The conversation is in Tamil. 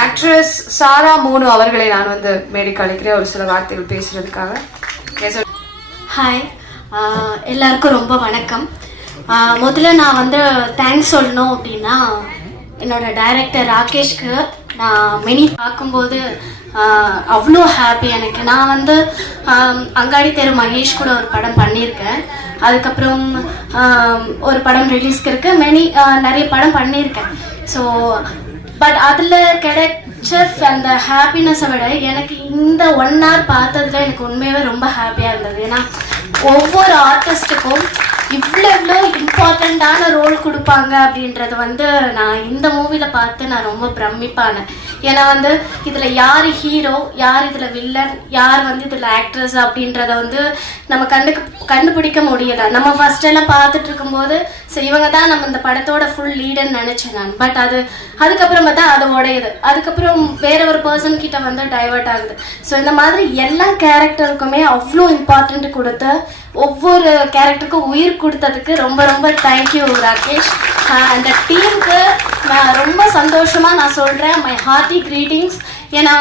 ஆக்ட்ரஸ் சாரா மோனு அவர்களை நான் வந்து மேடைக்கு அழைக்கிறேன் ஒரு சில வார்த்தைகள் பேசுறதுக்காக. ஹாய், எல்லாருக்கும் ரொம்ப வணக்கம். முதல்ல நான் வந்து தேங்க்ஸ் சொல்லணும் அப்படின்னா என்னோட டைரக்டர் ராகேஷ்க்கு. நான் மினி பார்க்கும்போது அவ்வளோ ஹாப்பி எனக்கு. நான் வந்து அங்காடி தெரு மகேஷ் கூட ஒரு படம் பண்ணியிருக்கேன். அதுக்கப்புறம் ஒரு படம் ரிலீஸ்க்கு இருக்கு. நிறைய படம் பண்ணியிருக்கேன். ஸோ பட் அதில் கிடைச்ச அந்த ஹாப்பினஸை விட எனக்கு இந்த 1 hour பார்த்ததுல எனக்கு உண்மையாகவே ரொம்ப ஹாப்பியாக இருந்தது. ஏன்னா ஒவ்வொரு ஆர்டிஸ்ட்டுக்கும் இவ்வளோ இம்பார்ட்டண்ட்டான ரோல் கொடுப்பாங்க அப்படின்றது வந்து நான் இந்த மூவியில் பார்த்து நான் ரொம்ப பிரமிப்பானேன். ஏன்னா வந்து இதில் யார் ஹீரோ, யார் இதில் வில்லன், யார் வந்து இதில் ஆக்ட்ரஸ் அப்படின்றத வந்து நம்ம கண்டுபிடிக்க முடியலை. நம்ம ஃபர்ஸ்ட் எல்லாம் பார்த்துட்டு இருக்கும்போது சரி இவங்க தான் நம்ம இந்த படத்தோட ஃபுல் லீடுன்னு நினச்சேன் நான். பட் அதுக்கப்புறம் பார்த்தா அது உடையுது. அதுக்கப்புறம் வேற ஒரு பர்சன் கிட்ட வந்து டைவர்ட் ஆகுது. ஸோ இந்த மாதிரி எல்லா கேரக்டருக்குமே அவ்வளோ இம்பார்ட்டன்ட் கொடுத்து ஒவ்வொரு கேரக்டருக்கும் உயிர் கொடுத்ததுக்கு ரொம்ப ரொம்ப தேங்க்யூ ராகேஷ். அந்த டீமுக்கு நான் ரொம்ப சந்தோஷமாக நான் சொல்கிறேன் மை ஹார்ட்டி கிரீட்டிங்ஸ். ஏன்னா